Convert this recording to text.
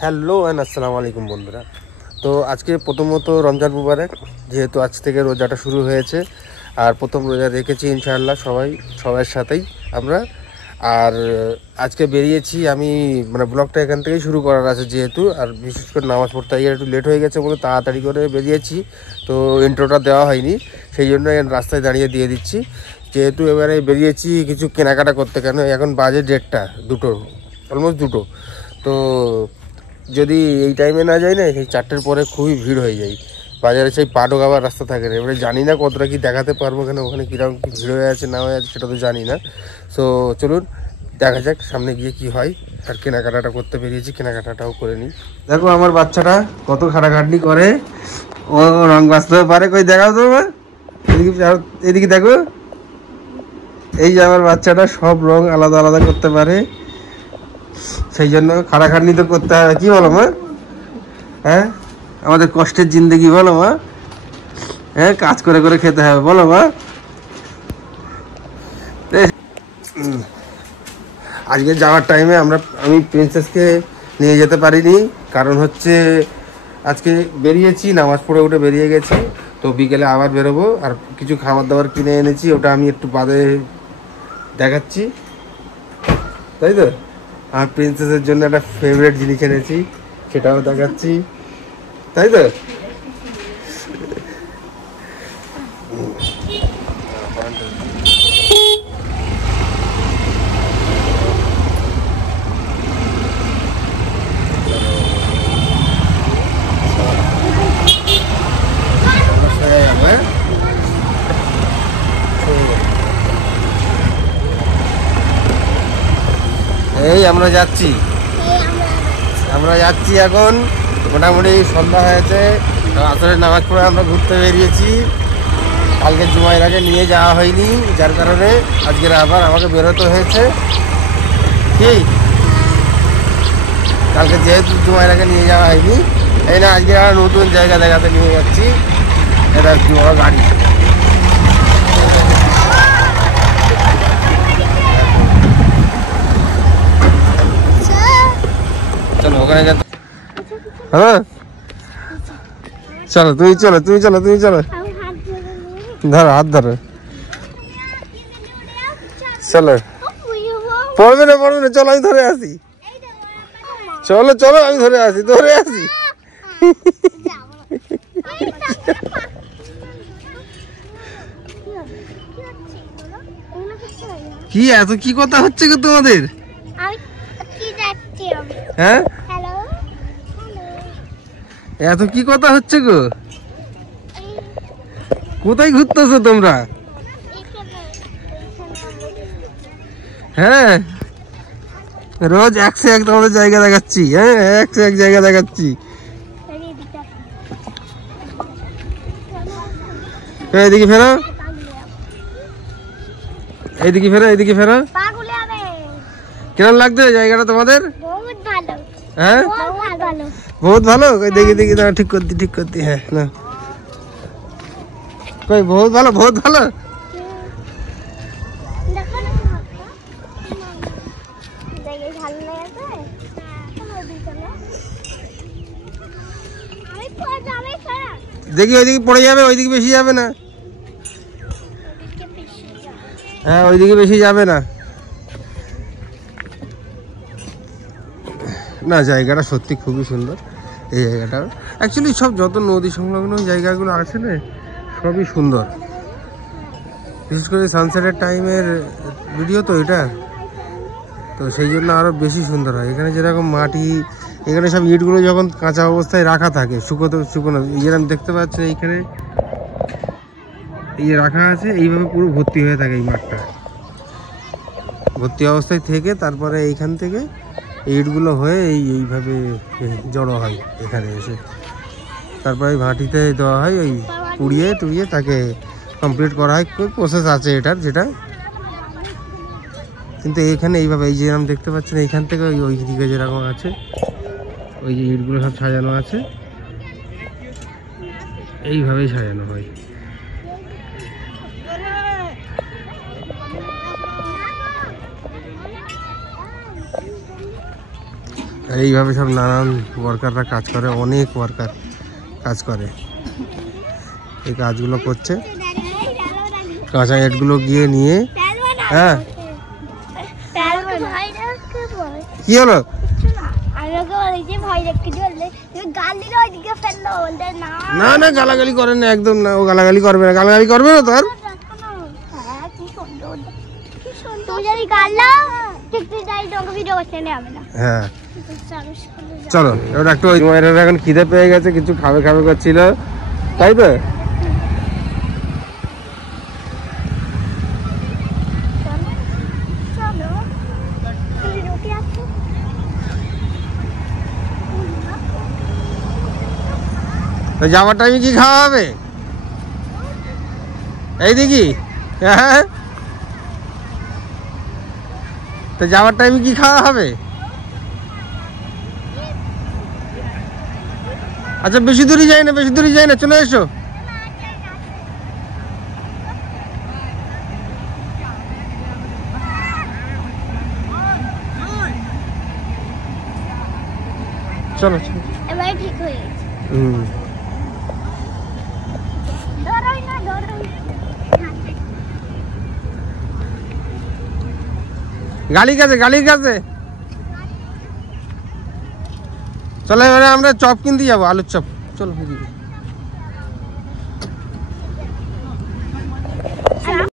Hello and আসসালামু আলাইকুম বন্ধুরা। তো আজকে প্রথমত রমজান মুবারক, যেহেতু আজ থেকে রোজাটা শুরু হয়েছে আর প্রথম রোজা রেখেছি ইনশাআল্লাহ সবার সাথেই আমরা। আর আজকে বেরিয়েছি আমি, মানে ব্লগটা এখান থেকেই শুরু করার আছে যেহেতু, আর বিশেষ করে নামাজ পড়তে গিয়ে একটু লেট হয়ে গেছে বলে তাড়াতাড়ি করে বেরিয়েছি, তো ইন্ট্রোটা দেওয়া হয়নি, সেই জন্য রাস্তায় দাঁড়িয়ে দিয়ে দিচ্ছি। যেহেতু এবারে বেরিয়েছি কিছু কেনাকাটা করতে, কেন এখন বাজে 1:30 অলমোস্ট 2, তো যদি এই টাইমে না যাই না, সেই 4টের পরে খুবই ভিড় হয়ে যায় বাজারে, সেই পা ঢোকাবার রাস্তা থাকে না। এবারে জানি না কতটা কি দেখাতে পারবো, কেন ওখানে কীরকম কি ভিড় হয়ে আছে না হয়ে আছে সেটা তো জানি না। সো চলুন দেখা যাক সামনে গিয়ে কি হয়। আর কেনাকাটাটা করতে বেরিয়েছি, কেনাকাটাটাও করে নিই। দেখো আমার বাচ্চাটা কত খাটাখাটনি করে, ও রং বাঁচতে পারে। কই দেখাও তো, এদিকে দেখো, এই যে আমার বাচ্চাটা সব রং আলাদা আলাদা করতে পারে, সেই জন্য খাটাখাটনি তো করতে হবে। কি বলো মা? হ্যাঁ, আমাদের কষ্টের জিন্দেগি, বলো মা? হ্যাঁ, কাজ করে করে খেতে হবে, বলো মা? আজকে যাওয়ার টাইমে আমি প্রিন্সেসকে নিয়ে যেতে পারিনি, কারণ হচ্ছে আজকে বেরিয়েছি, নামাজ পড়ে উঠে বেরিয়ে গেছি, তো বিকেলে আবার বেরোবো। আর কিছু খাবার দাবার কিনে এনেছি, ওটা আমি একটু বাদে দেখাচ্ছি, তাই তো। আর প্রিন্সেসের জন্য একটা ফেভারিট জিনিস এনেছি, সেটাও দেখাচ্ছি, তাই তো। এই আমরা যাচ্ছি এখন, মোটামুটি সন্ধ্যা হয়েছে, আসলে নামাজ পড়ে আমরা ঘুরতে বেরিয়েছি। কালকে জুমাইরাকে নিয়ে যাওয়া হয়নি, যার কারণে আজকের আবার আমাকে বেরোতে হয়েছে। কি কালকে যেহেতু জুমাইরাকে নিয়ে যাওয়া হয়নি, এই না আজকে আর নতুন জায়গা দেখাতে নিয়ে যাচ্ছি। এটা একটু বড় গাড়ি, চলো ওখানে যেতে। হ্যাঁ চলো, তুমি চলো ধরো, হাত ধরো, চলো। পড়বে না, চলো আমি ধরে আসি, চলো আমি ধরে আসি। কি এত কি কথা হচ্ছে গো তোমাদের? হ্যাঁ, এত কি কথা হচ্ছে গো? কোথায় ঘুরতেছো তোমরা? হ্যাঁ, রোজ 101 তোমাদের জায়গা দেখাচ্ছি। হ্যাঁ, 101 জায়গা দেখাচ্ছি। এইদিকে ফেরো, এইদিকে ফেরো। কেমন লাগছে জায়গাটা তোমাদের? হ্যাঁ, বহুত ভালো। দেখি ঠিক করতে। হ্যাঁ না, কই বহুত ভালো। দেখি ওইদিকে পড়ে যাবে, ওইদিকে বেশি যাবে না। হ্যাঁ, ওইদিকে বেশি যাবে না। না, জায়গাটা সত্যি খুবই সুন্দর। এই জায়গাটা অ্যাকচুয়ালি সব যত নদী সংলগ্ন জায়গাগুলো আছে না, সবই সুন্দর। বিশেষ করে সানসেটের টাইমের ভিডিও তো এটা, তো সেই জন্য আরও বেশি সুন্দর হয়। এখানে যেরকম মাটি, এখানে সব ইটগুলো যখন কাঁচা অবস্থায় রাখা থাকে, শুকনো যেরকম দেখতে পাচ্ছেন এইখানে এই যে রাখা আছে, এইভাবে পুরো ভর্তি হয়ে থাকে। এই মাঠটা ভর্তি অবস্থায় থেকে তারপরে এইখান থেকে ইটগুলো হয়ে এইভাবে জড়ো হয় এখানে এসে, তারপরে ভাটিতে দেওয়া হয়, ওই পুড়িয়ে তাকে কমপ্লিট করা হয়। কোন প্রসেস আছে এটার, যেটা কিন্তু এইখানে এইভাবে, এই যেরকম দেখতে পাচ্ছেন এইখান থেকে ওই দিকে যেরকম আছে, ওই যে ইটগুলো সব সাজানো আছে, এইভাবেই সাজানো হয়। আর এইভাবে সব নানান ওয়ার্কাররা কাজ করে, অনেক ওয়ার্কার কাজ করে, এই কাজগুলো করছে। কাঁচা ইটগুলো গিয়ে নিয়ে, হ্যাঁ কি হলো? না না গালাগালি করেন না, একদম না, ও গালাগালি করবে না, গালাগালি করবে না তোর। হ্যাঁ চলো এবার একটু, এখন খিদে পেয়ে গেছে, কিছু খাবে খাবে করছিল, তাই তো? যাওয়ার টাইমে কি খাওয়া হবে এই দেখি? হ্যাঁ তো যাওয়ার টাইমে কি খাওয়া হবে? আচ্ছা বেশি দূরই যাই না, বেশি দূরই যাই না, চলে এসো। চলো চলো এবারে ঠিক হয়ে গেছে। গাড়ির কাছে, গাড়ির কাছে চলো, এবারে আমরা চপ কিনতে যাবো, আলুর চপ। চলো এদিকে।